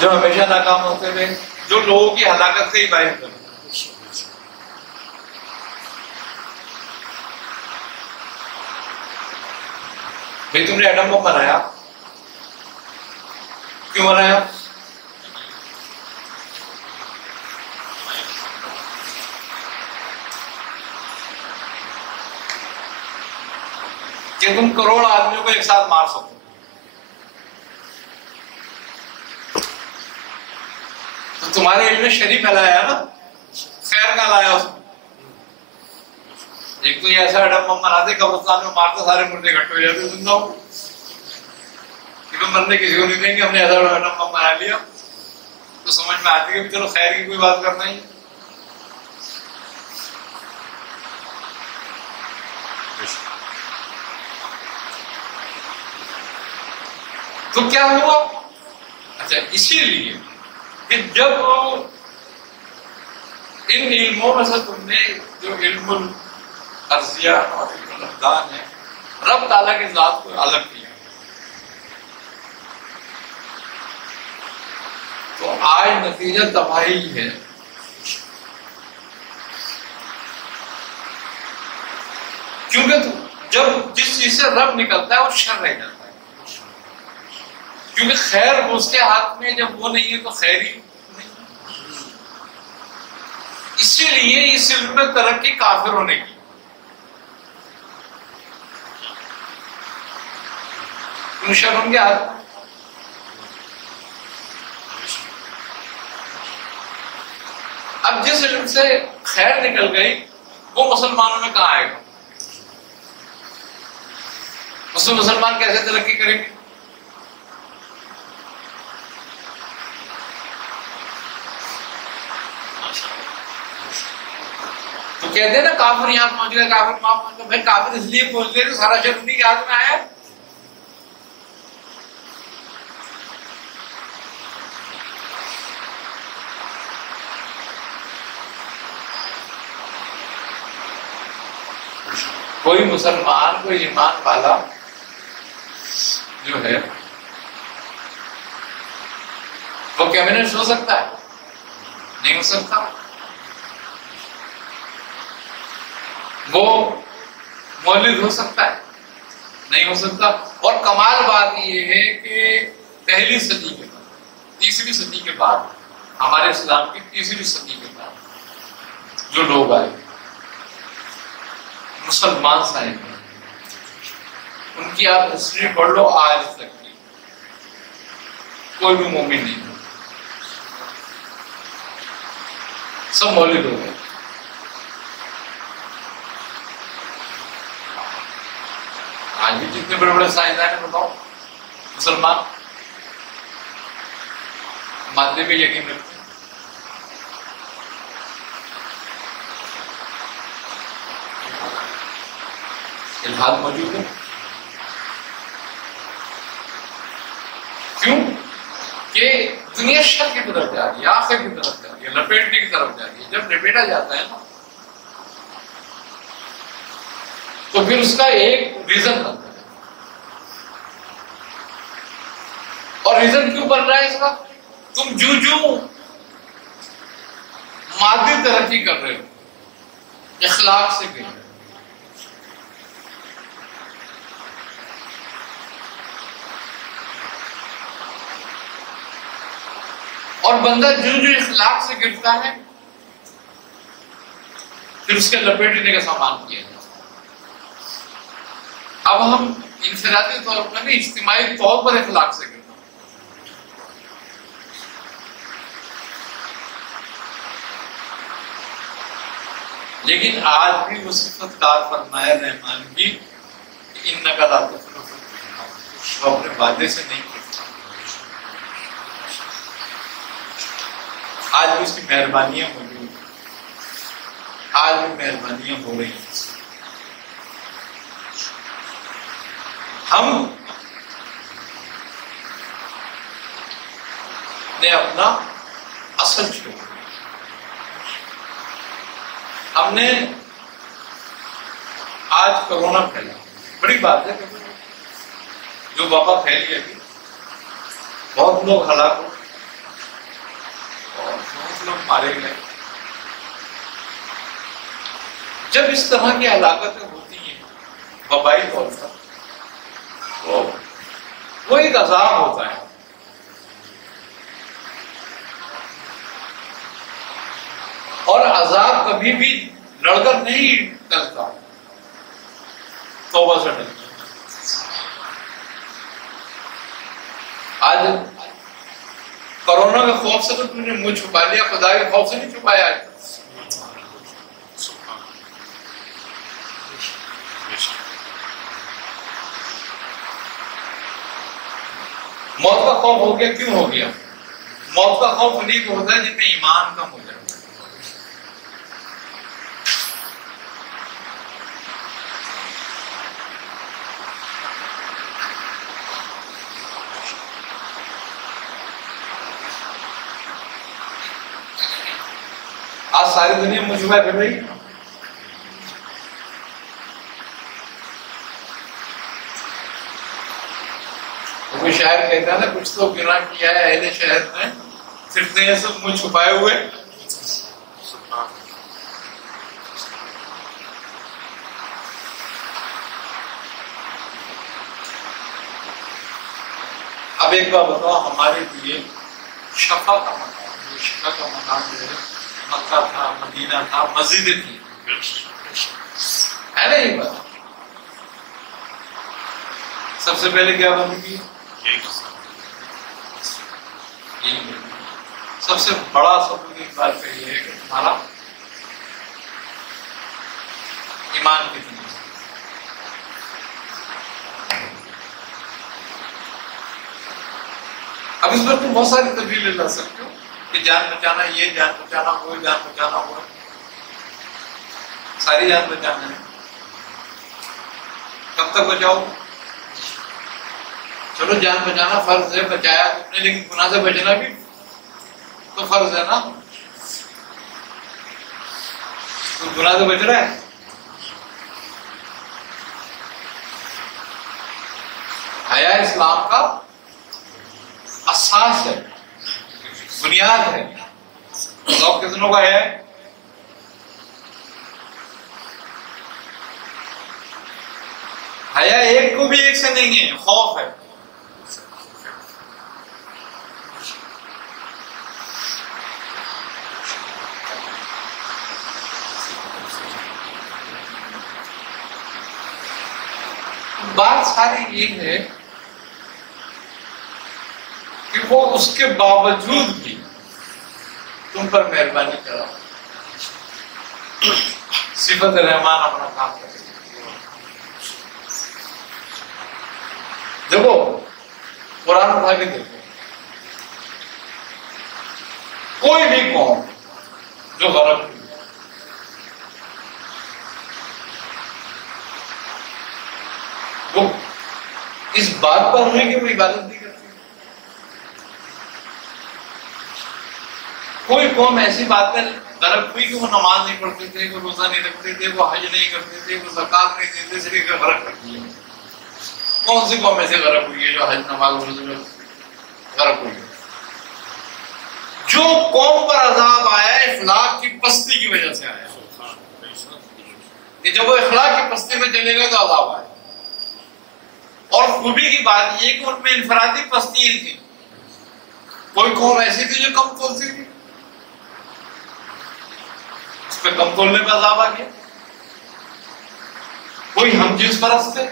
جو ہمیشہ ناکام ہوتے ہوئے، جو لوگوں کی ہلاکت سے ہی باہر کرتے. بھائی تم نے ایٹم بم بنایا، کیوں بنایا؟ کہ تم کروڑ آدمیوں کو ایک ساتھ مار سکو. تو تمہارے علم میں شری پھیلایا نا، خیر کا لایا اس میں. ایک تو یہ ایسا ایٹم بم بناتے قبرستان میں مارتے سارے مردے اکٹھے ہو جاتے. زندہ ہو مرنے کسی کو نہیں دیں گے. ہم نے ایسا ایٹم بم بنا لیا تو سمجھ میں آتی ہے چلو خیر کی کوئی بات کرنا ہی. تو کیا ہوا؟ اچھا اسی لیے کہ جب ان علموں میں سے تم نے جو علم الارضیہ اور علم الابدان ہے، رب تعالیٰ کی ذات کو الگ کیا، تو آج نتیجہ تباہی ہے. کیونکہ جب جس چیز سے رب نکلتا ہے وہ شر رہ جاتا ہے. کیونکہ خیر اس کے ہاتھ میں جب وہ نہیں ہے تو خیر ہی نہیں. اسی لیے اس علم میں ترقی کافر ہونے کی. شر ان کے ہاتھ میں. اب جس علم سے خیر نکل گئی وہ مسلمانوں میں کہاں آئے گا؟ اس میں مسلمان کیسے ترقی کریں گے؟ تو کہتے ہیں نا کافر یہاں پہنچ گئے، کافر وہاں پہنچ گئے. بھائی کافر اس لیے پہنچ گئے کہ سارا شر انہیں کے ہاتھ میں آیا. کوئی مسلمان، کوئی ایمان والا جو ہے وہ کیبنٹ ہو سکتا ہے؟ نہیں ہو سکتا. وہ مولد ہو سکتا ہے؟ نہیں ہو سکتا. اور کمال بات یہ ہے کہ پہلی صدی کے بعد، تیسری صدی کے بعد، ہمارے اسلام کی تیسری صدی کے بعد جو لوگ آئے مسلمان صاحب ہیں، ان کی آپ ہسٹری پڑھ لو آج تک کی، کوئی بھی مومن نہیں، سب مولد ہو گئے. آج بھی جتنے بڑے بڑے سائنسدان ہیں بتاؤ مسلمان مادے پہ یقین رکھتے ہیں. الحاد موجود ہے. کیوں؟ کہ دنیا شر کی طرف جا رہی ہے، آخر کی طرف جا رہی ہے، لپیٹنے کی طرف جا رہی ہے. جب لپیٹا جاتا ہے نا تو پھر اس کا ایک ریزن بنتا ہے. اور ریزن کیوں بن رہا ہے اس کا؟ تم جو مادی ترقی کر رہے ہو، اخلاق سے گر رہے ہو. اور بندہ جو اخلاق سے گرتا ہے پھر اس کے لپیٹنے کا سامان کیا جاتا ہے. اب ہم انفرادی طور پر نہیں، اجتماعی طور پر اخلاق سے گرتا ہے. لیکن آج بھی وہ صفت کار فرمایا رحمان کی کہ انک لا تخلف الميعاد، وہ اپنے وعدے سے نہیں کرتا. آج بھی اس کی مہربانیاں موجود ہیں، آج بھی مہربانیاں ہو رہی ہیں. ہم نے اپنا اصل چھوڑا. ہم نے آج کرونا پھیلا، بڑی بات ہے جو وبا پھیلی ہے، بہت لوگ ہلاک ہو، لوگ مارے گئے. جب اس طرح کی ہلاکتیں ہوتی ہیں وبائی طور پر وہ ایک عذاب ہوتا ہے. اور عذاب کبھی بھی لڑ کر نہیں ٹلتا، توبہ سے ٹلتا. آج کورونا کے خوف سے تو تم نے منہ چھپا لیا، خدا کے خوف سے نہیں چھپایا. موت کا خوف ہو گیا، کیوں ہو گیا؟ موت کا خوف انہیں کو ہوتا ہے جن میں ایمان کم ہو جائے. آج ساری دنیا مجمع کر رہی ہے. کوئی شاعر کہتا ہے نا، کچھ تو گناہ کیا ہے اہل شہر نے، پھرتے ہیں سب منہ چھپائے ہوئے. اب ایک بات بتاؤ، ہمارے لیے شفا کا مقام، شفا کا مقام جو ہے مکہ تھا، مدینہ تھا، مسجدیں تھی، ہے نا؟ یہ بات سب سے پہلے کیا بنی تھی؟ سب سے بڑا ثبوت اس بات کا یہ ہے کہ تمہارا ایمان کتنا ہے. اب اس پر تم بہت ساری تبدیلیں لا سکتے ہو کہ جان بچانا یہ، جان بچانا وہ، جان بچانا وہ. ساری جان بچانا ہے. کب تک بچاؤ؟ چلو جان بچانا فرض ہے، بچایا تم نے، لیکن گناہ سے بچنا بھی تو فرض ہے نا. تو گناہ سے بچ رہا ہے. حیا اسلام کا اساس ہے، بنیاد ہے. ذوق کتنوں کا ہے؟ حیا ایک کو بھی ایک سے نہیں ہے، خوف ہے. بات ساری یہ ہے کہ وہ اس کے باوجود بھی تم پر مہربانی کرا. صفت رحمان اپنا کام کرے. دیکھو قرآن اٹھا کے دیکھو، کوئی بھی قوم جو غرق ہوئی وہ اس بات پر ہوئی کہ وہ عبادت نہیں کرتی. کوئی قوم ایسی بات پر غرق ہوئی کہ وہ نماز نہیں پڑھتے تھے، وہ روزہ نہیں رکھتے تھے، وہ حج نہیں کرتے تھے، وہ زکات نہیں دیتے تھے، کہ غرق کرتی ہے. کون سی قوم ایسے غرق ہوئی ہے جو حج نماز روزے میں غرق ہوئی ہے؟ جو قوم پر عذاب آیا ہے اخلاق کی پستی کی وجہ سے آیا. کہ جب وہ اخلاق کی پستی میں چلے گا تو عذاب آئے. اور خوبی کی بات یہ کہ ان میں انفرادی پستیاں تھیں. کوئی قوم ایسی تھی جو کم تولتی تھی، اس پہ کم تولنے پہ عذاب آ گیا. کوئی ہم جنس پرست تھے،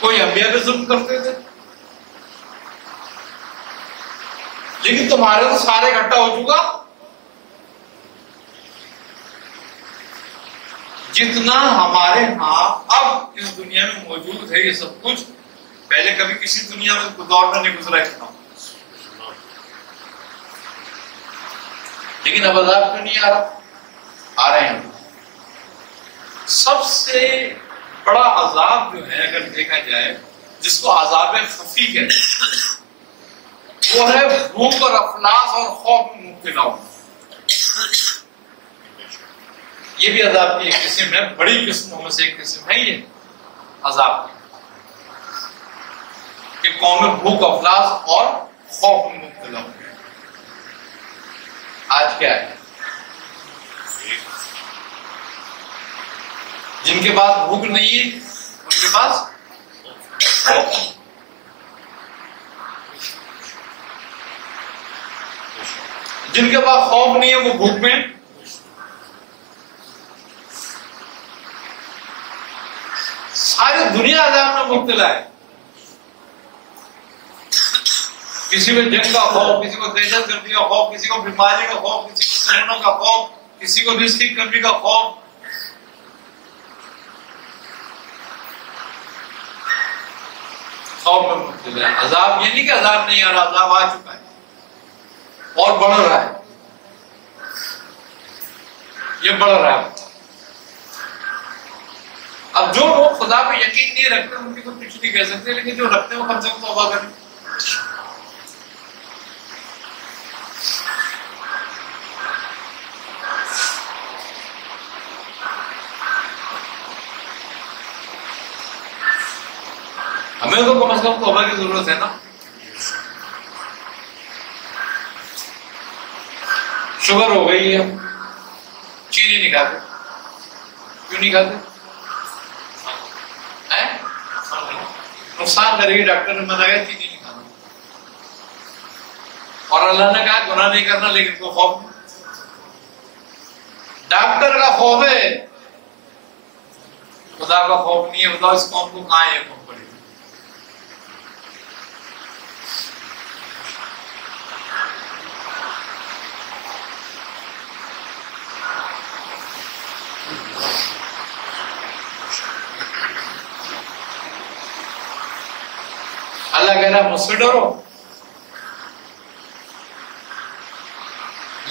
کوئی انبیاء پہ ظلم کرتے تھے، لیکن تمہارے تو سارے اکٹھا ہو چکا. جتنا ہمارے ہاں اب اس دنیا میں موجود ہے یہ سب کچھ، پہلے کبھی کسی دنیا میں دور میں نہیں گزرا اتنا. لیکن اب عذاب کیوں نہیں آ رہا؟ آ رہے ہیں. سب سے بڑا عذاب جو ہے اگر دیکھا جائے، جس کو عذاب خفی کہتے ہیں، وہ ہے بھوک اور افلاس اور خوف میں مبتلا ہونا. یہ بھی عذاب کی ایک قسم ہے، بڑی قسموں میں سے ایک قسم ہے یہ عذاب کی. کہ قوم بھوک افلاس اور خوف میں مبتلا ہو گئے. آج کیا ہے؟ جن کے پاس بھوک نہیں ہے ان کے پاس خوف. جن کے پاس خوف نہیں ہے وہ بھوک میں. ساری دنیا عذاب میں مبتلا ہے. کسی کو جنگ کا خوف، کسی کو دہشت گردی کا خوف، کسی کو بیماری کا خوف، کسی کو سہنوں کا خوف، کسی کو رزق کی کمی کا خوف. خوف میں مبتلا ہے. عذاب یہ نہیں کہ عذاب نہیں آ رہا، عذاب آ چکا ہے اور بڑھ رہا ہے. یہ بڑھ رہا ہے. اب جو لوگ خدا پہ یقین نہیں رکھتے ان کی تو کچھ نہیں کہہ سکتے، لیکن جو رکھتے ہیں وہ کم سے کم توبہ کریں. ہمیں تو کم از کم توبہ کی ضرورت ہے نا. شوگر ہو گئی ہے، چینی نہیں کھاتے. کیوں نہیں کھاتے؟ نقصان کرے گی. ڈاکٹر نے منع کیا چینی نہیں کھانا، اور اللہ نے کہا گناہ نہیں کرنا، لیکن کوئی خوف نہیں. ڈاکٹر کا خوف ہے، خدا کا خوف نہیں ہے. بتاؤ اس قوم کو کہاں ہے یہ قوم پڑی؟ اللہ کہہ رہا مجھ سے ڈرو.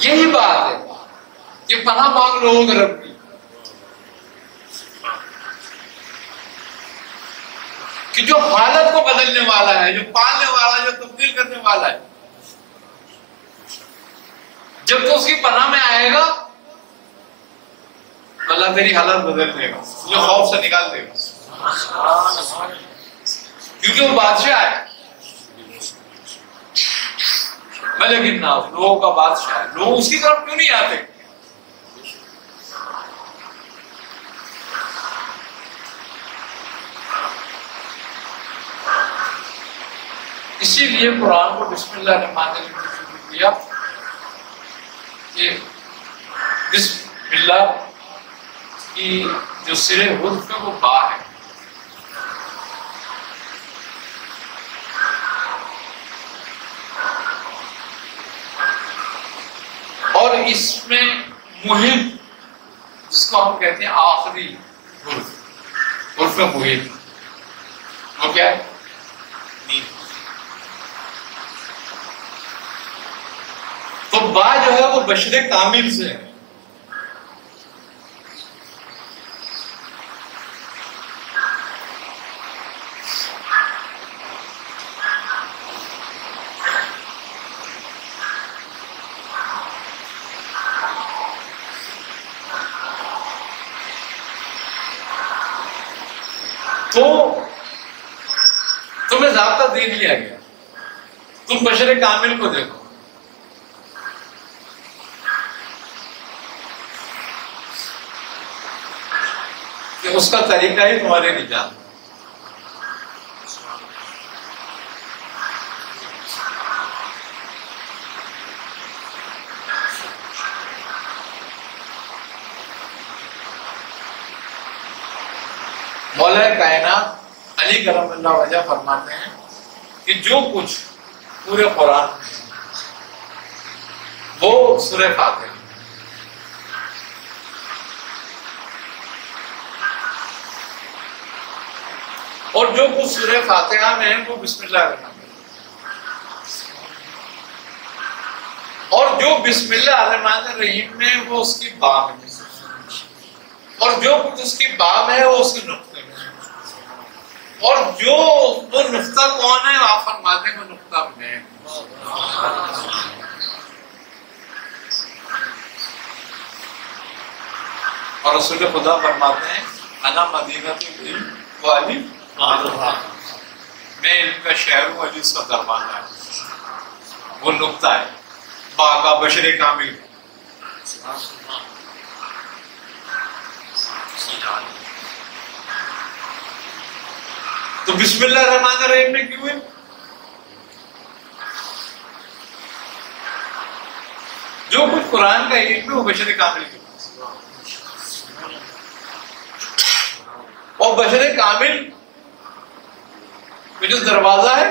یہی بات ہے کہ پناہ مانگ لوگوں کے رب کی، کہ جو حالت کو بدلنے والا ہے، جو پالنے والا ہے، جو تبدیل کرنے والا ہے، جب تو اس کی پناہ میں آئے گا تو اللہ تیری حالت بدل دے گا، جو خوف سے نکال دے گا، کیونکہ وہ بادشاہ ہے. ملک الناس، لوگوں کا بادشاہ ہے. لوگ اس کی طرف کیوں نہیں آتے؟ اسی لیے قرآن کو بسم اللہ الرحمن الرحیم شروع کیا کہ بسم اللہ کی جو سرے حرف ہے وہ با ہے. اور اس میں محیط، جس کو ہم کہتے ہیں آخری حرف محیط، وہ کیا ہے؟ تو با جو ہے وہ بشر کامل سے ہے. تو تمہیں ضابطہ دے دیا گیا، تم بشر کامل کو دیکھو. کہ اس کا طریقہ ہی تمہارے لیے جان. مولا کائنات علی کرم اللہ وجہ فرماتے ہیں کہ جو کچھ پورے قرآن میں وہ سورہ فاتحہ، اور جو کچھ سورہ فاتحہ میں ہے وہ بسم اللہ الرحمن الرحیم، اور جو بسم اللہ الرحمن الرحیم میں وہ اس کی با میں، اور جو کچھ اس کی با میں ہے وہ اس کے نقطے میں، اور جو وہ نقطہ کون ہے آپ فرماتے ہیں وہ نقطہ میں. اور رسول خدا فرماتے ہیں انا مدینہ العلم والی، میں علم کا شہر ہوں، علی اس کا دروازہ ہے. وہ نقطہ ہے باقا بشر کامل. تو بسم اللہ الرحمن الرحیم میں کیوں ہے؟ جو کچھ قرآن کا علم ہے وہ بشر کامل کے پاس، اور بشر کامل میں جو دروازہ ہے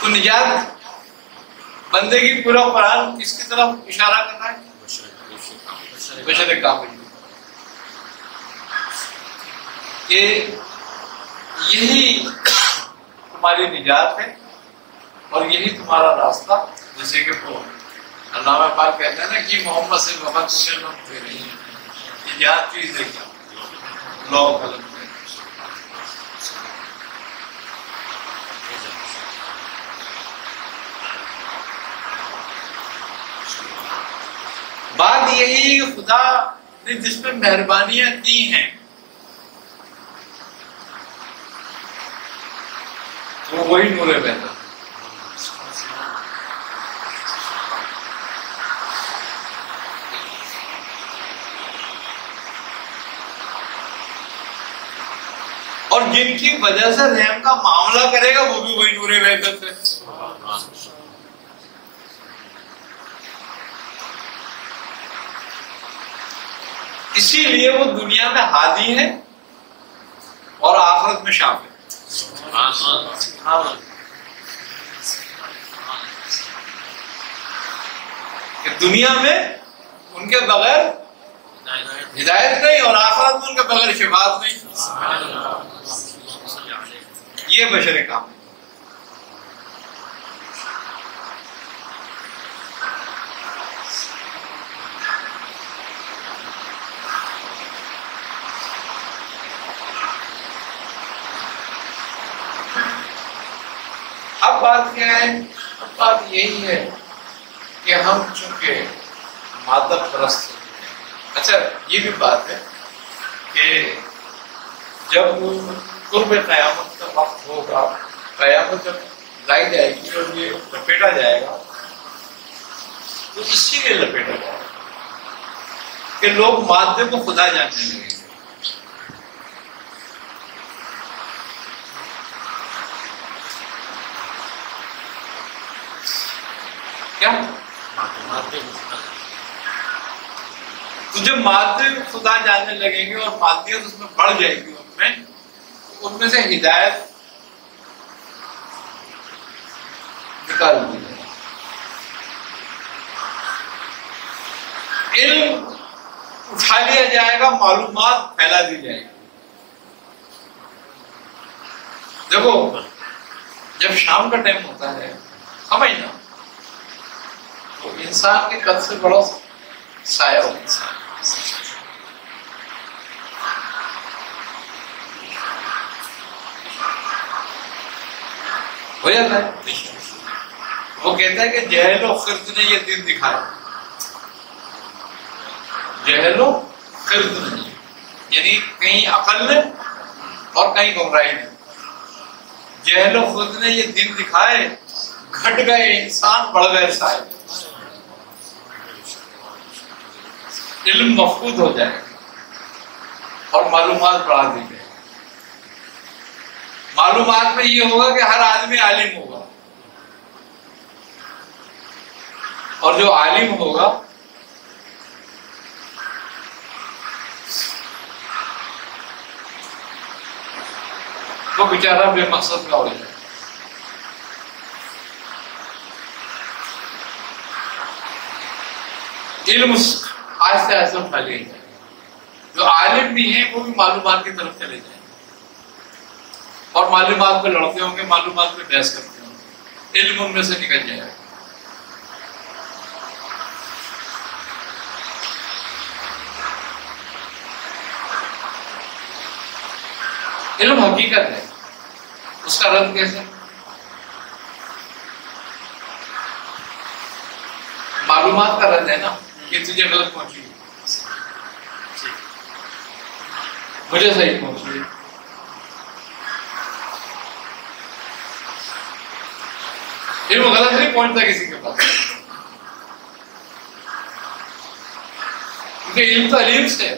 تو نجات بندے کی پورا قرآن کس کی طرف اشارہ کر رہا ہے؟ بشر کامل. کہ یہی تمہاری نجات ہے اور یہی تمہارا راستہ. جیسے کہ علامہ پاک کہتے ہیں نا کہ محمد سے محمد تمہیں لوگ دے رہی ہیں، نجات چیز ہے کیا؟ لو قلم ہے. بات یہی کہ خدا نے جس پہ مہربانیاں کی ہیں وہ وہی نور بہتا. اور جن کی وجہ سے رحم کا معاملہ کرے گا وہ بھی وہی نور وحدت ہے. اسی لیے وہ دنیا میں ہادی ہے اور آخرت میں شامل ہے. کہ دنیا میں ان کے بغیر ہدایت نہیں اور آخرت میں ان کے بغیر شفاعت نہیں. یہ بشر کام ہے. اب بات کیا ہے؟ اب بات یہی ہے کہ ہم چونکہ مادہ پرست ہیں. اچھا یہ بھی بات ہے کہ جب قرب قیامت کا وقت ہوگا، قیامت جب لائی جائے گی اور یہ لپیٹا جائے گا تو اسی لیے لپیٹا جائے گا کہ لوگ مادے کو خدا جاننے لگیں گے. کیا تو جب مادے خدا جاننے لگیں گے اور مادیت اس میں بڑھ جائے گی، ان میں سے ہدایت نکال دی جائے گی. علم اٹھا لیا جائے گا، معلومات پھیلا دی جائے گی. دیکھو جب شام کا ٹائم ہوتا ہے سمجھنا تو انسان کے قد سے بڑا سایہ ہوتا ہے. ہو جاتا ہے. وہ کہتا ہے کہ جہل و خرد نے یہ دن دکھایا. جہل و خرد نے یعنی کہیں عقل نے اور کہیں گمراہی نے. جہل و خرد نے یہ دن دکھائے، گھٹ گئے انسان بڑھ گئے سائے. علم مفقود ہو جائے گا اور معلومات بڑھا دی جائے. معلومات میں یہ ہوگا کہ ہر آدمی عالم ہوگا اور جو عالم ہوگا وہ بیچارہ بے مقصد کا ہو جائے. علم آہستہ آہستہ اٹھا لیا جائے. جو عالم بھی ہیں وہ بھی معلومات کی طرف چلے جائیں اور معلومات پہ لڑتے ہوں گے، معلومات پہ بحث کرتے ہوں گے. علم ان میں سے نکل جائے گا. علم حقیقت ہے، اس کا رد کیسے؟ معلومات کا رد ہے نا کہ تجھے غلط پہنچی. مجھے صحیح پہنچی. علم غلط نہیں پہنچتا کسی کے پاس، کیونکہ علم تو علیم سے ہے،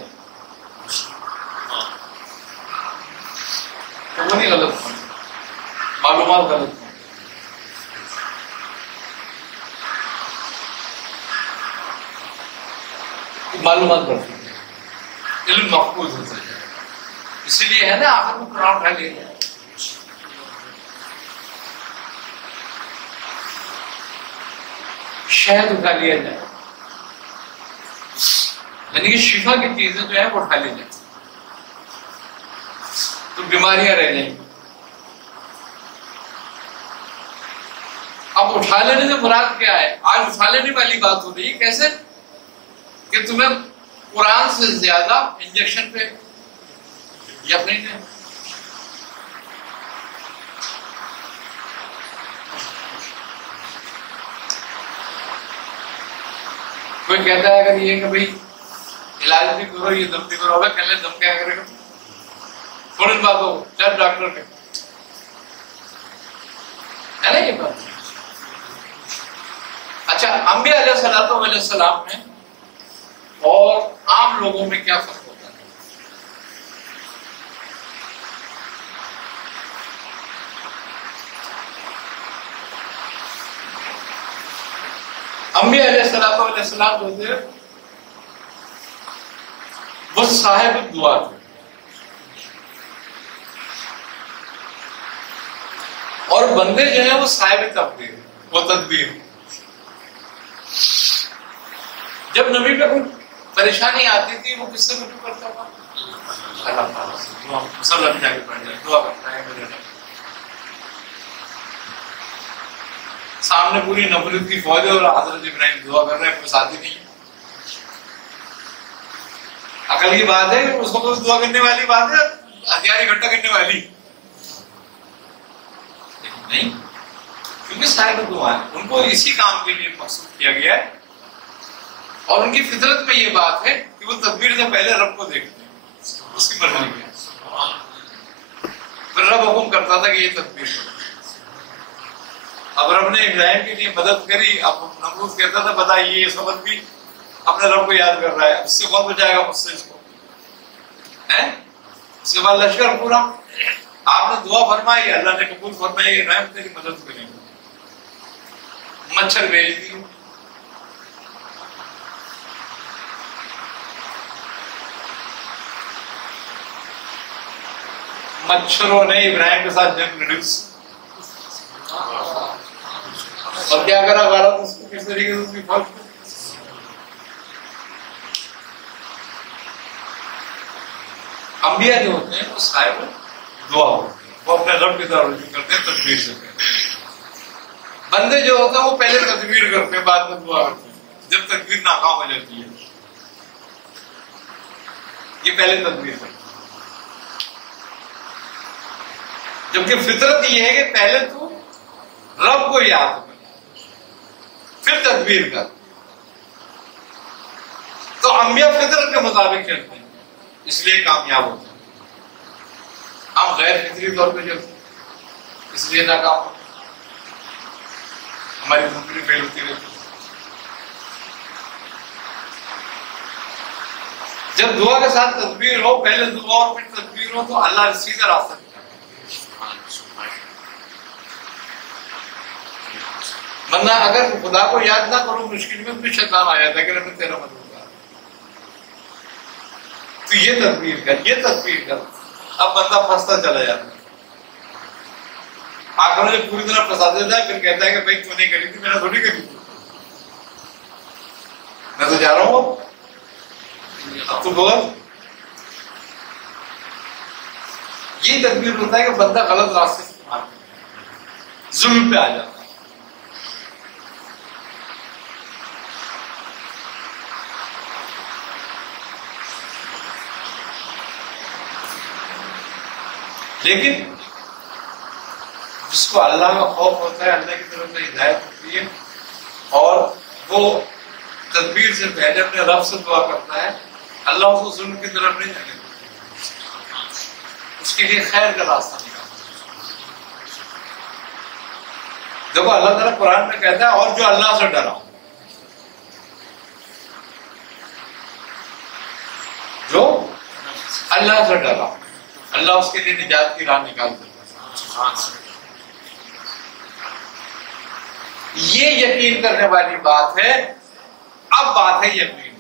تو وہ نہیں غلط پہنچتا، معلومات غلط پہنچتا. معلومات بڑھتی ہے، علم محفوظ ہوتا ہے. اسی لیے ہے نا آخر میں قرآن اٹھا لیا جائے، شہد اٹھا لیا جائے، یعنی کہ شفا کی چیزیں جو ہے وہ اٹھا لی جائیں تو بیماریاں رہ جائیں. اب اٹھا لینے سے مراد کیا ہے؟ آج اٹھا لینے والی بات ہو رہی ہے. کیسے؟ کہ تمہیں قرآن سے زیادہ انجیکشن پہ یقین ہے. کوئی کہتا ہے اگر یہ کہ بھائی علاج بھی کرو، یہ دم بھی کرو، کہنے دم کیا کرے گا؟ تھوڑی بات ہو چل ڈاکٹر کے، ہے نا یہ بات. اچھا، انبیاء علیہ السلام میں اور عام لوگوں میں کیا فرق ہوتا ہے؟ انبیاء علیہ السلام جو تھے وہ صاحب دعا تھے، اور بندے جو ہیں وہ صاحب تقدیر وہ تدبیر. جب نبی پہ کوئی پریشانی آتی تھی وہ کس سے رجوع کرتا تھا؟ اللہ تعالیٰ سے. مسلم جا کے پڑھ جائے، دعا کرتا ہے میرے رب. سامنے پوری نمرود کی فوج اور حضرت ابراہیم دعا کر رہے ہیں، کوئی ساتھی نہیں ہے. عقل کی بات ہے کہ اس کو دعا کرنے والی بات ہے، ہتھیار اکٹھا کرنے والی نہیں، کیونکہ صاحب دعا ہے، ان کو اسی کام کے لیے مقصود کیا گیا ہے. اور ان کی فطرت میں یہ بات ہے کہ وہ تدبیر سے پہلے رب کو دیکھتے ہیں، اس کی مرضی میں. پھر رب حکم کرتا تھا کہ یہ تدبیر کرو. اب رب نے ابراہیم کے لیے مدد کری، اب نمرود کہتا تھا بتائیے یہ سبق بھی اپنے رب کو یاد کر رہا ہے، اس سے کون بچائے گا مجھ سے اس کو؟ اس کے بعد لشکر پورا، آپ نے دعا فرمائی، اللہ نے قبول فرمائی، ابراہیم تیری مدد کریں گے. مچھر بھیج دی. مچھروں نے ابراہیم کے ساتھ جنگ لڑی، اور کیا کرا غارت اس کو کس طریقے سے اس کی فوج کو. انبیاء جو ہوتے ہیں وہ صاحب دعا ہوتے ہیں، وہ اپنے رب کی طرف رجوع کرتے ہیں، تدبیر سے کرتے ہیں. بندے جو ہوتے ہیں وہ پہلے تدبیر کرتے ہیں، بعد میں دعا کرتے ہیں. جب تدبیر ناکام ہو جاتی ہے یہ پہلے تدبیر کرتے ہیں. جبکہ فطرت یہ ہے کہ پہلے تو رب کو یاد کر پھر تدبیر کر. تو انبیاء فطرت کے مطابق چلتے ہیں، اس لیے کامیاب ہوتے ہیں. ہم غیر فطری طور پہ چلتے ہیں، اس لیے ناکام ہوتے ہیں، ہماری زندگی فیل ہوتی رہتی ہے. جب دعا کے ساتھ تدبیر ہو، پہلے دعا اور پھر تدبیر ہو، تو اللہ سیدھا راستہ دکھاتا ہے. ورنہ اگر خدا کو یاد نہ کرو مشکل میں تو شیطان آ جاتا ہے کہ میں تیرا مددگار. تو یہ تدبیر کر، یہ تدبیر کر. اب بندہ پھنستا چلا جاتا ہے، آخر میں پوری طرح پھنسا دیتا ہے، پھر کہتا ہے کہ بھائی تو نہیں کری تھی، میں نے تھوڑی کری تھی، میں تو جا رہا ہوں اب تو بول. یہ تدبیر ہوتا ہے کہ بندہ غلط راستے سے ظلم پہ آ جاتا ہے. لیکن جس کو اللہ کا خوف ہوتا ہے، اللہ کی طرف سے ہدایت ہوتی ہے، اور وہ تدبیر سے پہلے اپنے رب سے دعا کرتا ہے، اللہ اس کو ظلم کی طرف نہیں جانے دیتا. اس کے لیے خیر کا راستہ نکالنا. دیکھو اللہ تعالیٰ قرآن میں کہتا ہے اور جو اللہ سے ڈرا، جو اللہ سے ڈرا اللہ اس کے لیے نجات کی راہ نکال دیتا. یہ یقین کرنے والی بات ہے. اب بات ہے یقین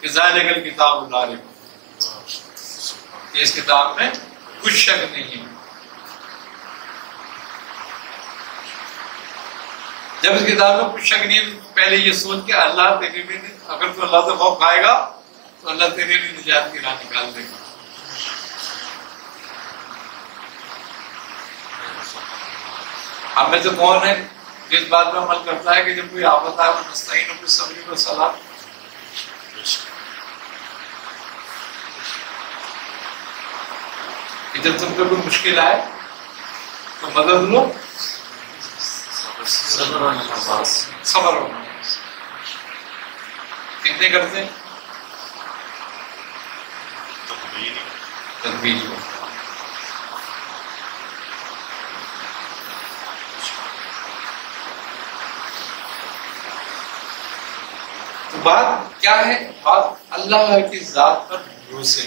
کہ ذالک الکتاب لا ریب کہ اس کتاب میں کچھ شک نہیں ہے. جب اس کتاب میں کچھ شک نہیں ہے، پہلے یہ سوچ کے اللہ تیرے لیے، اگر تو اللہ سے خوف کھائے گا تو اللہ تیرے لیے نجات کی راہ نکال دے گا. ہم میں سے کون ہے جس بات میں عمل کرتا ہے کہ جب کوئی آفت آئے وہ نستعین بالصبر والصلاۃ، کہ جب تم پہ کوئی مشکل آئے تو مدد لو، صبر ہو. کتنے کرتے ہیں؟ تدبیر ہو. تو بات کیا ہے؟ بات اللہ کی ذات پر بھروسے.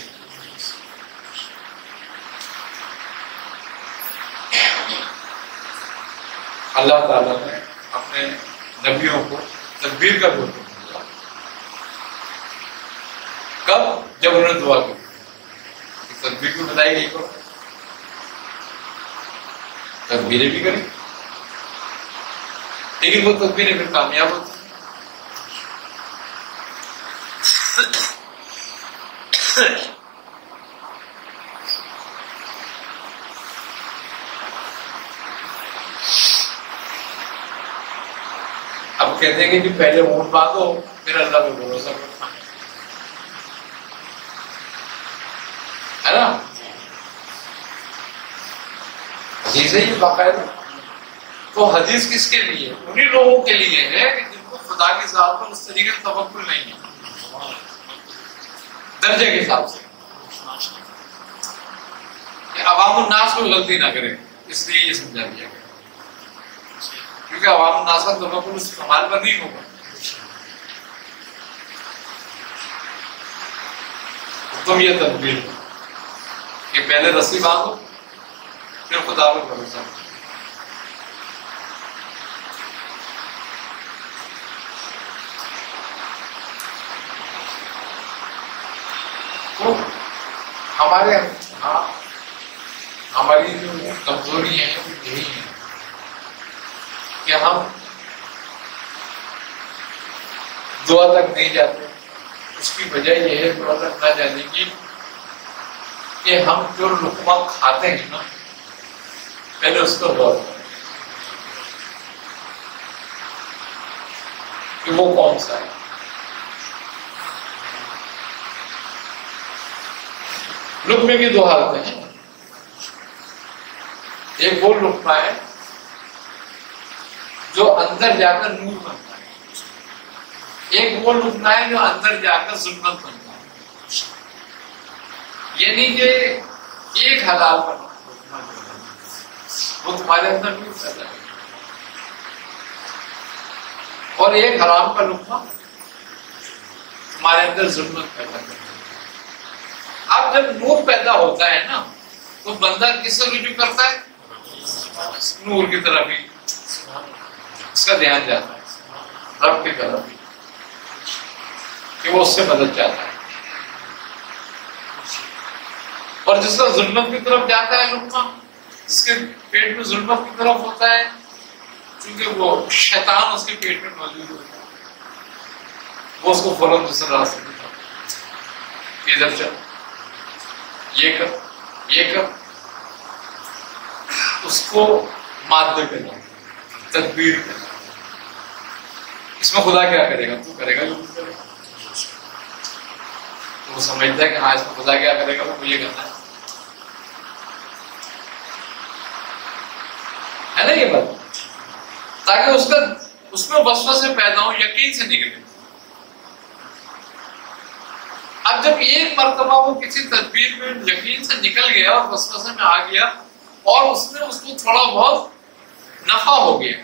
اللہ تعالیٰ نے اپنے نبیوں کو تدبیر کا حکم دیا. کب؟ جب انہوں نے دعا کی. تدبیر کو بتائی گئی کو تدبیریں بھی کریں، لیکن وہ تدبیریں پھر کامیاب ہوتی. اب کہتے ہیں کہ جو پہلے اونٹ باندھو پھر اللہ پہ بھروسہ کرو، ہے نا؟ حدیث ہے یہ باقاعدہ. تو حدیث کس کے لیے؟ انہی لوگوں کے لیے ہے کہ جن کو خدا کی ذات پر اس طریقے سے توکل نہیں ہے، درجے کے حساب سے، کہ عوام الناس کو غلطی نہ کرے. اس لیے یہ سمجھا دیا گیا کیونکہ عوام الناس کا توکل اس کمال پر نہیں ہوگا. تم یہ تدبیر کہ پہلے رسی باندھو پھر خدا پہ بھروسہ کرو. تو ہمارے ہاں ہماری جو کمزوری ہے وہ یہی ہے کہ ہم دعا تک نہیں جاتے. اس کی وجہ یہ ہے دعا تک نہ جانے کی کہ ہم جو لقمہ کھاتے ہیں نا پہلے اس کو غور کریں کہ وہ کون سا ہے. لقمے کی دو حالتیں ہیں. ایک وہ لقمہ ہے جو اندر جا کر نور بنتا ہے، ایک وہ لقمہ ہے جو اندر جا کر ظلمت بنتا ہے. یعنی کہ ایک حلال کا لقمہ جو ہے وہ تمہارے اندر نور پیدا ہے اور ایک حرام کا لقمہ تمہارے اندر ظلمت پیدا کرتا ہے. اب جب نور پیدا ہوتا ہے نا تو بندہ کس سے رجوع کرتا ہے؟ نور کی طرف ہی اس کا دھیان جاتا ہے، رب کی طرف ہی، کہ وہ اس سے مدد چاہتا ہے. اور جس کا ظلمت کی طرف جاتا ہے لقمہ، جس کے پیٹ میں ظلمت کی طرف ہوتا ہے، کیونکہ وہ شیطان اس کے پیٹ میں موجود ہوتا ہے، وہ اس کو فوراً دوسرا راستہ دکھاتا ہے، ادھر چل، یہ کر، یہ کر. اس کو مادہ کرنا، تدبیر کرنا. اس میں خدا کیا کرے گا؟ تو کرے گا جو تو کرے گا. تو وہ سمجھتا ہے کہ ہاں اس میں خدا کیا کرے گا، وہ یہ کرنا ہے نا یہ بات، تاکہ اس میں وسوسے پیدا ہو، یقین سے نکلے. اب جب ایک مرتبہ وہ کسی تدبیر میں یقین سے نکل گیا اور وسوسے میں آ گیا اور اس کو تھوڑا بہت نفع ہو گیا،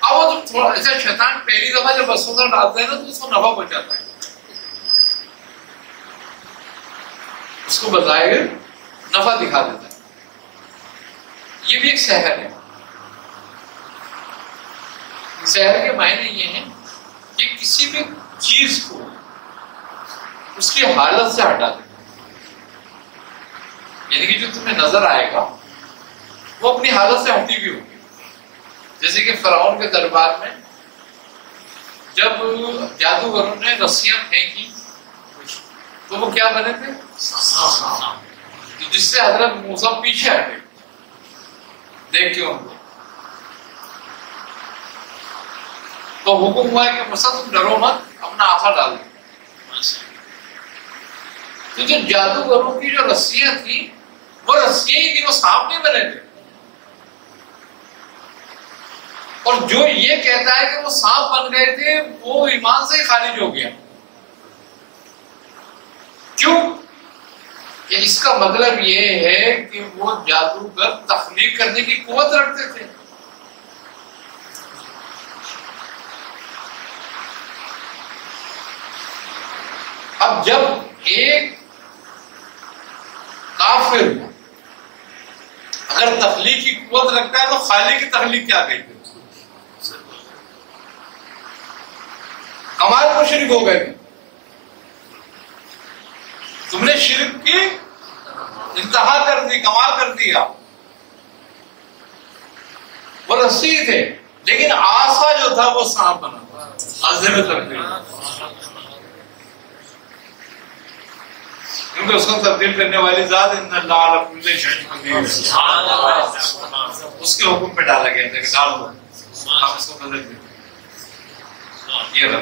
اب وہ جب تھوڑا ایسا شیطان پہلی دفعہ جب وسوسہ ڈالتا ہے نا تو اس کو نفع پہنچاتا ہے، اس کو بظاہر نفع دکھا دیتا ہے۔ یہ بھی ایک سحر ہے۔ سحر کے معنی یہ ہیں کہ کسی بھی چیز کو اس کی حالت سے ہٹا دے، یعنی کہ جو تمہیں نظر آئے گا وہ اپنی حالت سے ہٹی بھی ہوگی۔ جیسے کہ فرعون کے دربار میں جب جادوگروں نے رسیاں پھینکی تو وہ کیا بنے تھے؟ جس سے حضرت موسیٰ پیچھے ہٹے دیکھ کے ان کو، تو حکم ہوا ہے کہ موسیٰ تم ڈرو مت، اپنا آسا ڈال دو۔ تو جو جادوگروں کی جو رسیاں تھیں وہ رسیاں ہی تھیں، وہ سانپ نہیں بنے تھے۔ اور جو یہ کہتا ہے کہ وہ سانپ بن گئے تھے وہ ایمان سے ہی خارج ہو گیا۔ کیوں؟ کہ اس کا مطلب یہ ہے کہ وہ جادوگر تخلیق کرنے کی قوت رکھتے تھے۔ اب جب ایک کافر اگر تخلیق کی قوت رکھتا ہے تو خالق کی تخلیق کیا کہتے ہیں؟ کمال کو شرک ہو گئے تھے۔ تم نے شرک کی انتہا کر دی، کمال کر دیا۔ وہ رسی تھے لیکن آسا جو تھا وہ سانپ بنا آزے میں تبدیل، کیونکہ اس کو تبدیل کرنے والی ذات ان اللہ علی کل شیء قدیر، اس کے حکم پہ ڈالا گیا تھا کہ ڈال دو، آپ اس کو بدل دیں۔ یہ رہا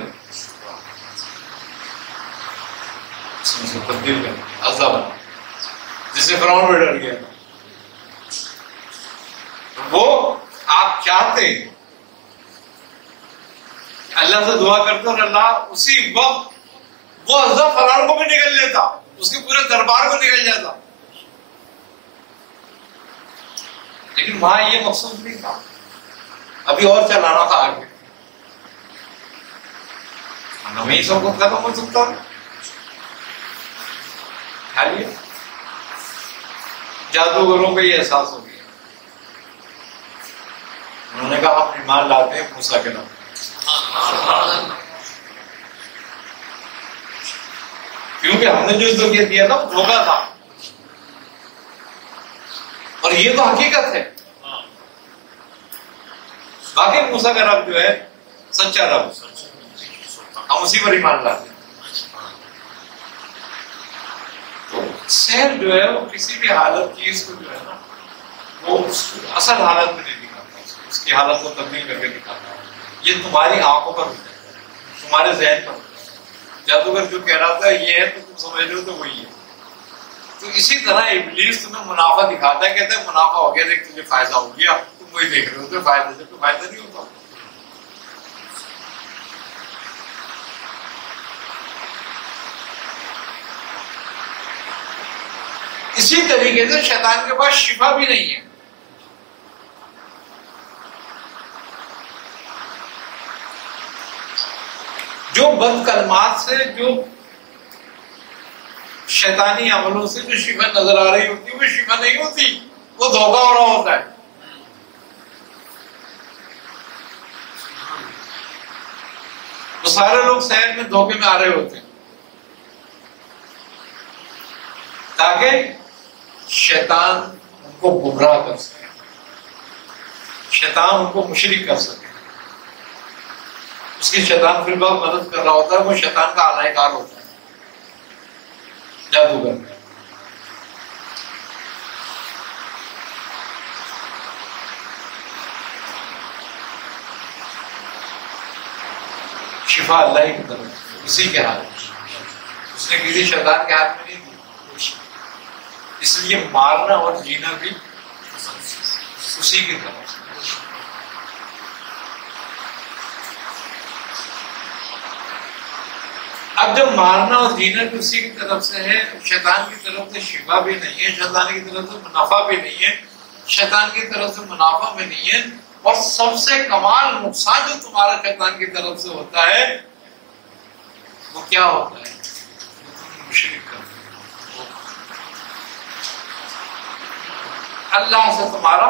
اس کو تبدیل کر آزا بنا، جس سے فرعون میں ڈر گیا تھا۔ وہ آپ چاہتے اللہ سے دعا کرتے اور اللہ اسی وقت وہ عذاب فرعون کو بھی نکل لیتا، اس کے پورے دربار کو نکل جاتا، لیکن وہاں یہ مقصود نہیں تھا، ابھی اور چلانا تھا آگے، وہیں سب کو ختم ہو سکتا ہے۔ خالی جادوگروں کو یہ احساس ہو گیا، انہوں نے کہا ہم ایمان لاتے ہیں موسیٰ کے نام، کیونکہ ہم نے جو یہ دیا تھا وہ دھوکا تھا اور یہ تو حقیقت ہے۔ باقی موسیٰ کا رب جو ہے سچا رب، ہم اسی پر ایمان لاتے ہیں۔ سحر جو ہے وہ کسی بھی حالت چیز کو جو ہے نا وہ اس کو اصل حالت میں نہیں دکھاتا، اس کی حالت کو تبدیل کر کے دکھاتا ہے۔ یہ تمہاری آنکھوں پر ہوتا ہے، تمہارے ذہن پر ہوتا ہے۔ جادوگر جو کہہ رہا تھا یہ ہے تو تم سمجھ رہے ہو تو وہی ہے۔ تو اسی طرح ابلیس تمہیں منافع دکھاتا ہے، کہتا ہے منافع ہو گیا، دیکھ تجھے فائدہ ہو گیا، تم وہی دیکھ رہے ہو، تو فائدہ سے تو فائدہ نہیں ہوتا۔ اسی طریقے سے شیطان کے پاس شفا بھی نہیں ہے۔ جو بد کلمات سے، جو شیطانی عملوں سے جو شفا نظر آ رہی ہوتی وہ شفا نہیں ہوتی، وہ دھوکہ ہو رہا ہوتا ہے۔ وہ سارے لوگ شہر میں دھوکے میں آ رہے ہوتے ہیں تاکہ شیطان ان کو گمراہ کر سکے، شیطان ان کو مشرک کر سکے۔ اس کی شیطان پھر بہت مدد کر رہا ہوتا ہے، وہ شیطان کا اعلی کار ہوتا ہے، جادوگر۔ شفا اللہ ہی کی طرف، اسی کے ہاتھ میں، اس نے کسی شیطان کے ہاتھ میں نہیں دی۔ اس لیے مارنا اور جینا بھی اسی کی طرف۔ اب جب مارنا اور جینا بھی اسی کی طرف سے ہے، شیطان کی طرف سے شفا بھی نہیں ہے، شیطان کی طرف سے منافع بھی نہیں ہے، شیطان کی طرف سے منافع بھی نہیں ہے، اور سب سے کمال نقصان جو تمہارا شیطان کی طرف سے ہوتا ہے وہ کیا ہوتا ہے؟ مشرک کرتے اللہ سے تمہارا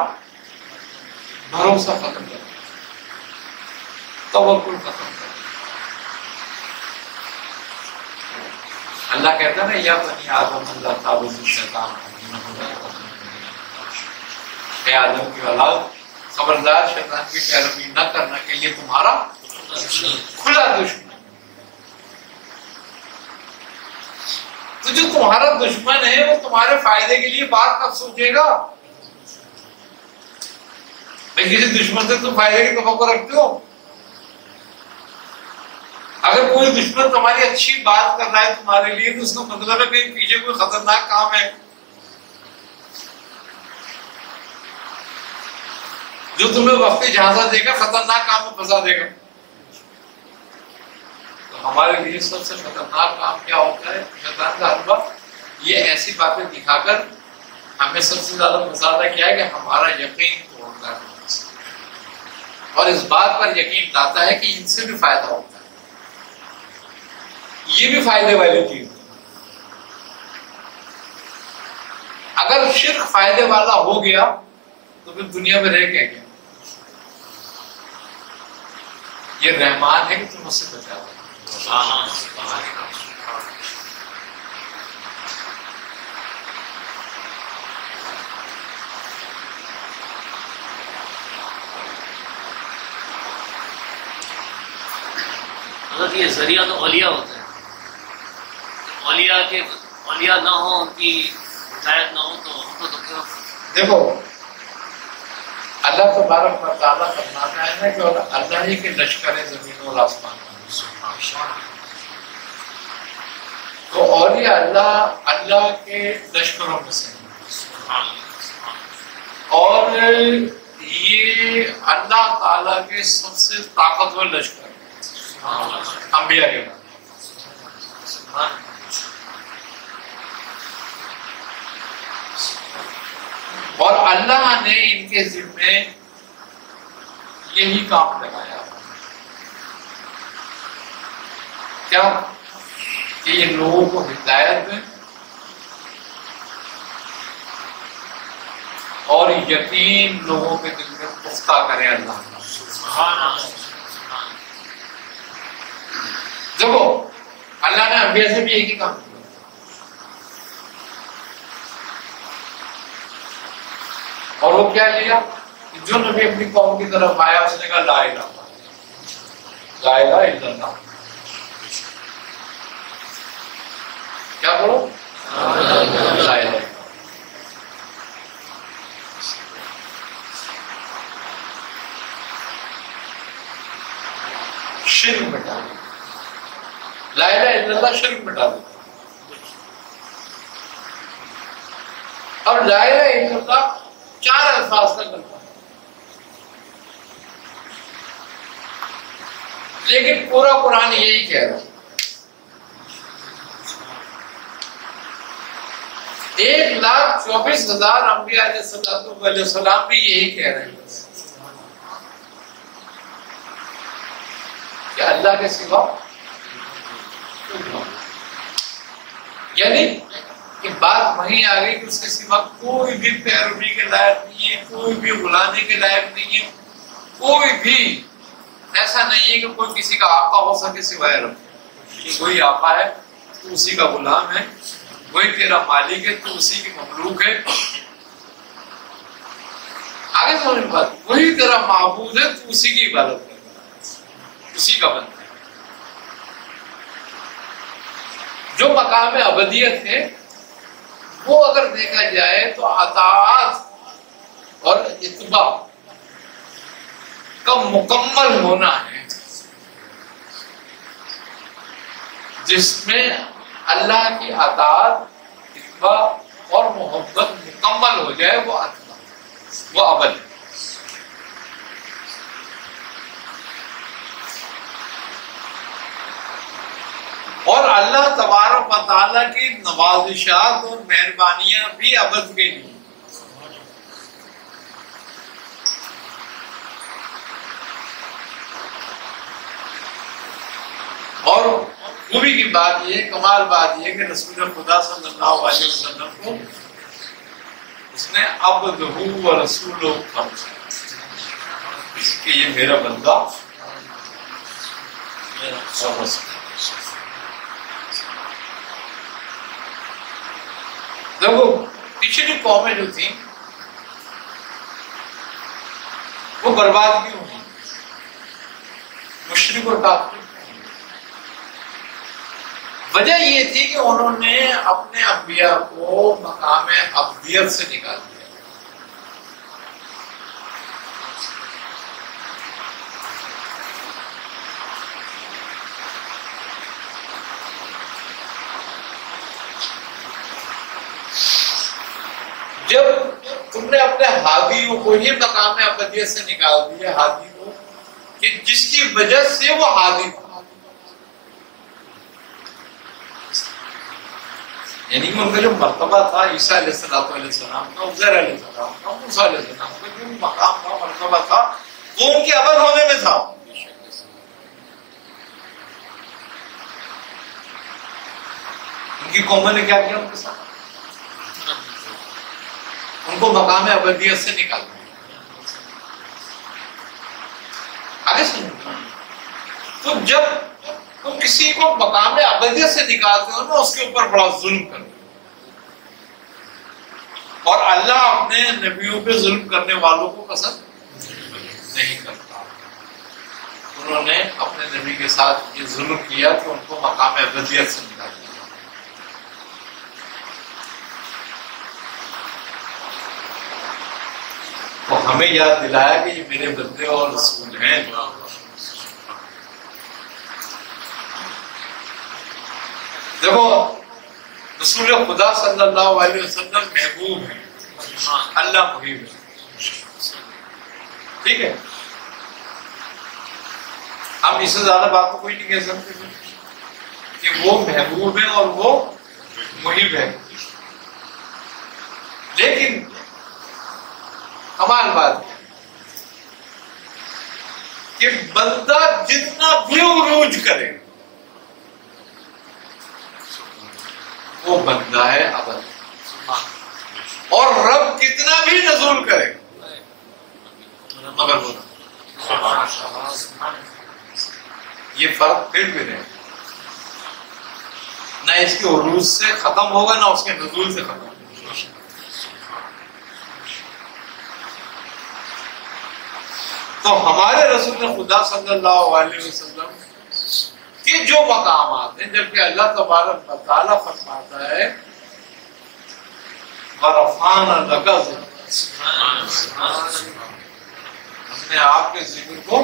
بھروسہ ختم کر، توکل ختم کر۔ اللہ کہتا ہے نا یا بنی آدم اللہ تعبد الشیطان، اے آدم کی اولاد خبردار شیطان کی پیروی نہ کرنا کہ یہ تمہارا کھلا دشمن ہے۔ تو جو تمہارا دشمن ہے وہ تمہارے فائدے کے لیے بات کب سوچے گا؟ بھائی کسی دشمن سے تم فائدے کی توقع رکھتے ہو؟ اگر کوئی دشمن تمہاری اچھی بات کر رہا ہے تمہارے لیے تو اس کا مطلب ہے کہ پیچھے کوئی خطرناک کام ہے جو تمہیں وقتی جہازہ دے گا، خطرناک کام میں پھنسا دے گا۔ تو ہمارے لیے سب سے خطرناک کام کیا ہوتا ہے؟ شیطان کا حلوہ یہ ایسی باتیں دکھا کر ہمیں سب سے زیادہ پھنساتا کیا ہے کہ ہمارا یقین توڑتا ہے اور اس بات پر یقین لاتا ہے کہ ان سے بھی فائدہ ہوتا ہے، یہ بھی فائدے والی چیز ہے۔ اگر شرک فائدے والا ہو گیا تو پھر دنیا میں رہ کے گیا، یہ رحمان ہے کہ تم اس سے بچا دو۔ حضرت یہ ذریعہ تو اولیاء ہوتا ہے، اولیاء نہ ہو، ان کی ہدایت نہ ہو تو ہم تو کیا؟ دیکھو اللہ تبارک و تعالیٰ فرماتا ہے نا کہ اللہ ہی کے لشکر زمین اور آسمان، تو اولیاء اللہ کے لشکروں میں سے، اور یہ اللہ تعالیٰ کے سب سے طاقتور لشکر انبیاء کے بعد۔ اور اللہ نے ان کے ذمے یہی کام لگایا کیا کہ یہ لوگوں کو ہدایت دیں اور یقین لوگوں کے دل میں پختہ کریں اللہ کا۔ دیکھو اللہ نے انبیاء سے بھی یہی کام کیا، اور وہ کیا لیا کہ جو نبی اپنی قوم کی طرف آیا اس نے کہا لا الہ الا اللہ، کیا بولو؟ لا الہ۔ شرک مٹا دیا، لا الہ الا اللہ شرک مٹا دیا۔ اب لا الہ الا اللہ 4 الفاظ کا کرتا ہے، لیکن پورا قرآن یہی کہہ رہا ہے۔ 1,24,000 انبیاء علیہ السلام بھی یہی کہہ رہے ہیں کہ اللہ کے سوا، یعنی کہ بات وہیں آ گئی کہ اس کے سوا کوئی بھی پیروی کے لائق نہیں ہے، کوئی بھی غلامی کے لائق نہیں ہے، کوئی بھی ایسا نہیں ہے کہ کوئی کسی کا آقا ہو سکے سوائے رب، کہ وہی آقا ہے تو اسی کا غلام ہے، وہی تیرا مالک ہے تو اسی کی مملوک ہے، آگے سمجھ بات، وہی تیرا معبود ہے تو اسی کی عبادت کر، اسی کا بندہ ہے۔ جو مقام ابدیت ہے وہ اگر دیکھا جائے تو اطاعت اور اتباع کا مکمل ہونا ہے، جس میں اللہ کی اطاعت، اتباع اور محبت مکمل ہو جائے، وہ اتباع، وہ ابد ہے۔ اور اللہ تبارک و تعالیٰ کی نوازشات اور مہربانیاں بھی ابد کے لیے. اور خوبی کی بات یہ، کمال بات یہ کہ رسول خدا صلی اللہ علیہ وسلم کو اس نے عبدہ و رسولہ کہ یہ میرا بندہ اور رسول. دیکھو پچھلی قومیں جو تھیں وہ برباد کیوں ہوئی؟ مشرک اور کافر. وجہ یہ تھی کہ انہوں نے اپنے انبیاء کو مقام عبدیت سے نکال دیا. جب تم نے اپنے ہادیوں کو ہی مقام عبدیت سے نکال دیا، ہادی کو کہ جس کی وجہ سے وہ ہادی تھا، یعنی کہ ان کا جو مرتبہ تھا عیسیٰ علیہ السلام کا، عزیر علیہ السلام کا، موسیٰ علیہ السلام کا جو مقام تھا، مرتبہ تھا، وہ ان کے ابد ہونے میں تھا. ان کی قوموں نے کیا کیا ان کے ساتھ؟ ان کو مقام ابدیت سے نکال دیا. آگے سنو، تو جب تم کسی کو مقام ابدیت سے نکالتے ہو نا، اس کے اوپر بڑا ظلم کرتے ہو. اور اللہ اپنے نبیوں پہ ظلم کرنے والوں کو پسند نہیں کرتا. انہوں نے اپنے نبی کے ساتھ یہ ظلم کیا کہ ان کو مقام ابدیت سے نکال دیا. تو ہمیں یاد دلایا کہ یہ میرے بندے اور رسول ہیں. دیکھو رسول خدا صلی اللہ علیہ وسلم محبوب ہیں، اللہ محیب ہے. ٹھیک ہے، ہم اس سے زیادہ بات تو کوئی نہیں کہہ سکتے کہ وہ محبوب ہے اور وہ محیب ہے. لیکن کمال بات ہے کہ بندہ جتنا بھی عروج کرے وہ بندہ ہے ابد، اور رب کتنا بھی نزول کرے مگر وہ یہ فرق پھر بھی رہے، نہ اس کے عروج سے ختم ہوگا نہ اس کے نزول سے ختم ہوگا. تو ہمارے رسول خدا صلی اللہ علیہ وسلم کے جو مقامات ہیں، جبکہ اللہ تبارک و تعالیٰ فرماتا ہے وَرَفَعْنَا لَكَ ذِكْرَكَ، ہم نے آپ کے ذکر کو،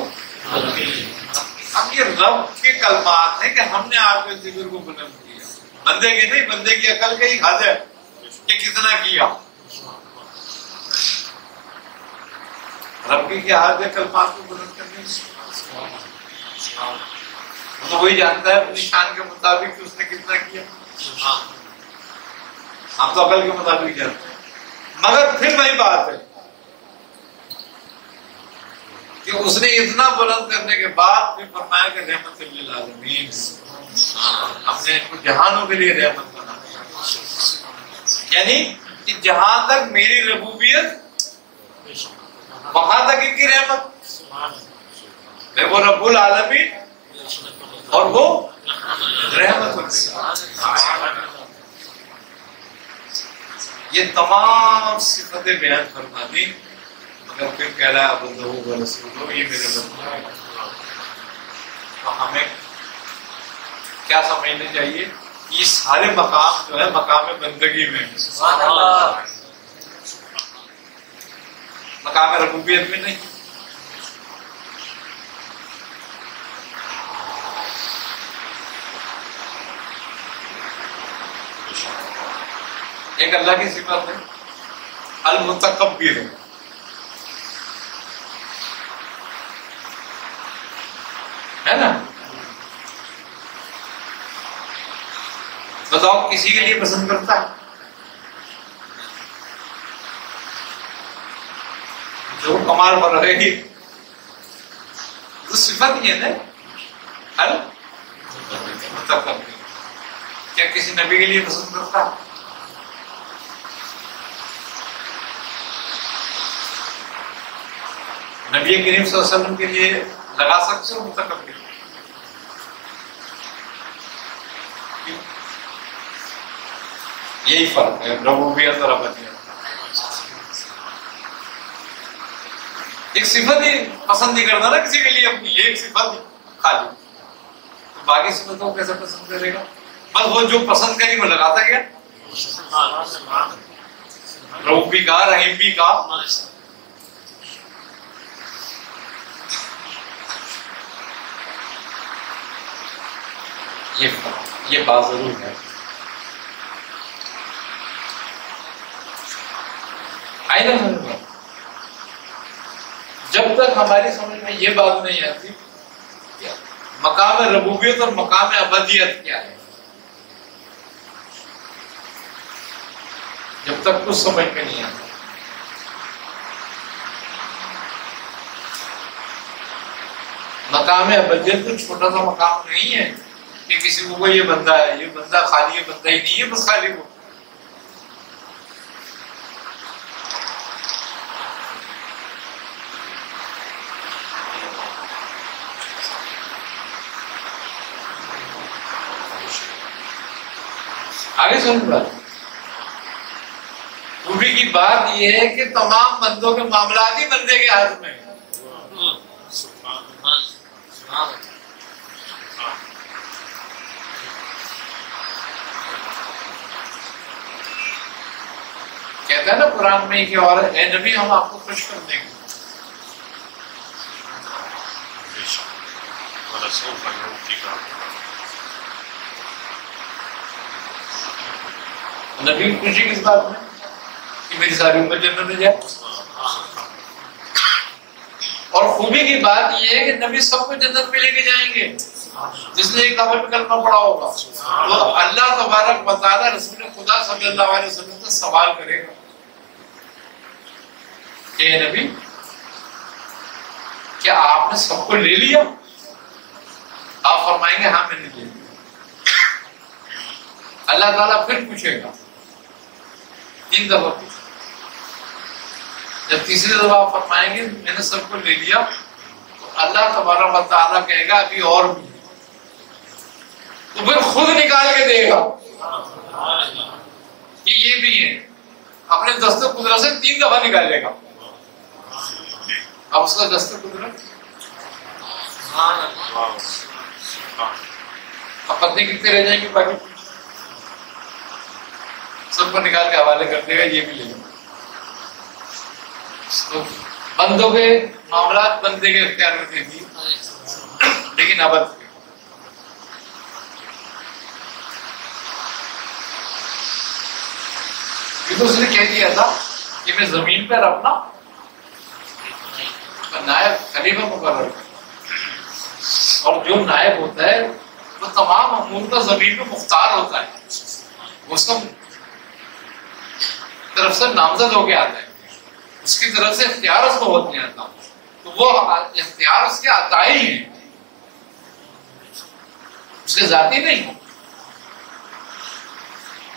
اب یہ رب کے کلمات ہیں کہ ہم نے آپ کے ذکر کو بلند کیا. بندے کے نہیں، بندے کی عقل کا ہی حد ہے کہ کتنا کیا. رب کی کیا حد ہے کلمات کو بلند کرنے کی؟ تو وہی جانتا ہے اپنی شان کے مطابق کہ اس نے کتنا کیا. ہم تو عقل کے مطابق جانتے ہیں. مگر پھر وہی بات ہے کہ اس نے اتنا بلند کرنے کے بعد پھر فرمایا کہ رحمت للعالمین، ہم نے ان کو جہانوں کے لیے رحمت بنا دیا. یعنی کہ جہاں تک میری ربوبیت وہاں تک ان کی رحمت ہے. وہ رب العالمین اور وہ رحمت. یہ تمام صفتیں بیان فرما دی، مگر پھر کہہ رہا ہے عبدہ و رسولہ، یہ میرے بندے ہیں. تو ہمیں کیا سمجھنا چاہیے؟ یہ سارے مقام جو ہے مقام بندگی میں، مقام ربوبیت میں نہیں. ایک اللہ کی صفت ہے المتکبر، ہے نا. بتاؤ کسی کے لیے پسند کرتا ہے؟ جو کمال پر رہے گی تو صفت ہی ہے نا کیا کسی نبی کے لیے پسند کرتا ہے؟ نبی کریم صلی اللہ علیہ وسلم کے لیے لگا سکتے ہو متکبر؟ یہی فرق ہے ربوبیت اور ابدیت۔ ایک صفت ہی پسند نہیں کرتا نا کسی کے لیے اپنی، ایک صفت ہی خالی، تو باقی صفتوں کو کیسے پسند کرے گا؟ بس وہ جو پسند کری وہ لگاتا گیا، رؤوف بھی کہا، رحیم بھی کہا۔ یہ بات ضرور ہے۔ جب تک ہماری سمجھ میں یہ بات نہیں آتی کہ مقام ربوبیت اور مقام ابدیت کیا ہے، جب تک کچھ سمجھ میں نہیں آتا، مقام ابدیت تو چھوٹا سا مقام نہیں ہے کہ کسی کو یہ بندہ ہے، یہ بندہ خالی، یہ بندہ ہی نہیں ہے بس خالی وہ۔ آگے سن بات، خوبی کی بات یہ ہے کہ تمام بندوں کے معاملات ہی بندے کے ہاتھ میں ہیں۔ کہتا ہے نا قرآن میں کہ اور اے نبی ہم آپ کو خوش کر دیں گے۔ نبی خوشی کس بات میں کہ میری ساری امت جنت میں جائے، اور خوبی کی بات یہ ہے کہ نبی سب کو جنت میں لے کے جائیں گے۔ جس نے ایک دفعہ بھی کلمہ پڑھا ہوگا وہ اللہ تبارک و تعالی رسول خدا صلی اللہ علیہ وسلم سے سوال کرے گا کہ اے نبی کیا آپ نے سب کو لے لیا؟ آپ فرمائیں گے ہاں میں نے لے لیا۔ اللہ تعالیٰ پھر پوچھے گا، 3 دفعہ پوچھے، جب تیسری دفعہ آپ فرمائیں گے میں نے سب کو لے لیا تو اللہ تبارک و تعالیٰ کہے گا ابھی اور بھی، تو پھر خود نکال کے دے گا کہ یہ بھی ہے، اپنے دست قدرت سے 3 دفعہ نکالے گا۔ اب اس کا دست قدرت اب پتنی کتنے رہ جائیں گے، باقی سب کو نکال کے حوالے کر دے گا، یہ بھی لے گا۔ تو بندوں کے معاملات بندے کے اختیار میں تھے بھی، لیکن ابد تو اس نے کہہ دیا تھا کہ میں زمین پر اپنا نائب خلیفہ مقرر کرتا، اور جو نائب ہوتا ہے وہ تمام امور کا زمین میں مختار ہوتا ہے، اس کو طرف سے نامزد ہو کے آتا ہے، اس کی طرف سے اختیار اس کو ہوتے نہیں آتا، تو وہ اختیار اس کے عطائی ہیں، اس کے ذاتی نہیں۔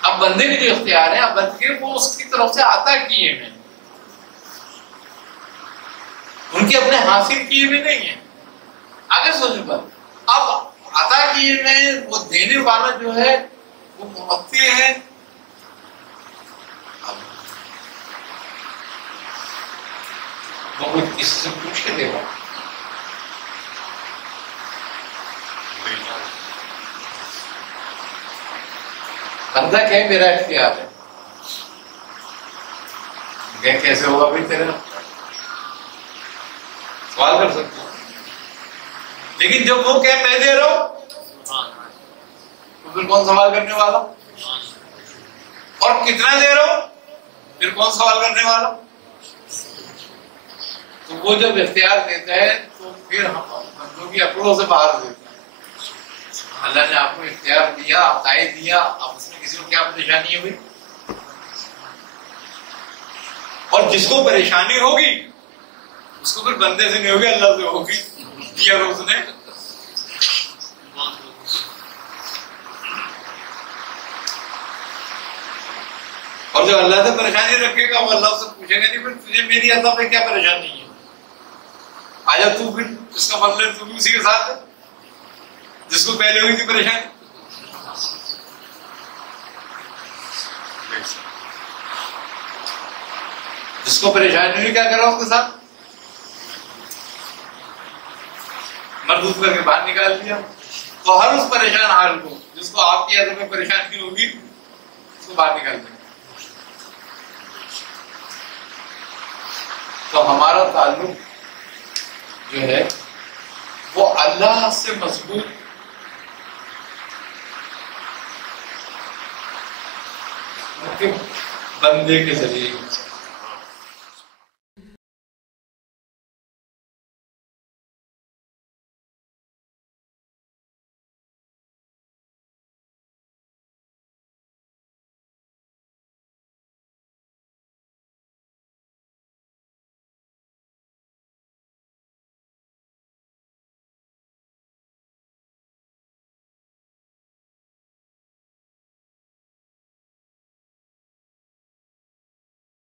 اب بندے کے جو اختیار ہیں اب بندے وہ اس کی طرف سے عطا کیے ہیں، ان کے اپنے حاصل کیے ہوئے نہیں ہیں۔ آگے سوچو بات، اب عطا کیے ہوئے وہ دینے والا جو ہے وہ معطی ہے، وہ کسی سے پوچھ کے دے گا، بندہ کہ میرا اختیار ہے، کہ کیسے ہوگا بھی تیرے سوال کر سکتے ہو، لیکن جب وہ کہ میں دے رہا ہوں تو پھر کون سوال کرنے والا، اور کتنا دے رہا ہوں پھر کون سوال کرنے والا؟ تو وہ جب اختیار دیتا ہے تو پھر ہم بندوں کی عقلوں سے باہر دیتا ہے، اللہ نے آپ کو اختیار دیا، عقائد دیا، اب اس میں کسی کو کیا پریشانی ہوگی؟ اور جس کو پریشانی ہوگی اس کو پھر بندے سے نہیں ہوگی، اللہ سے ہوگی، دیا تو اس نے۔ اور جو اللہ سے پریشانی رکھے گا وہ اللہ سے پوچھے گا نہیں پھر تجھے میری عطا پہ کیا پریشانی ہے، آجا تو پھر اس کا مطلب تو بھی اسی کے ساتھ ہے جس کو پہلے ہوئی تھی پریشانی۔ جس کو پریشانی ہوئی کیا کرا اس کے ساتھ؟ مردود کر کے باہر نکال دیا۔ تو ہر اس پریشان حال کو جس کو آپ کی عادت میں پریشانی ہوگی اس کو باہر نکال دیں۔ تو ہمارا تعلق جو ہے وہ اللہ سے مضبوط بندے کے ذریعے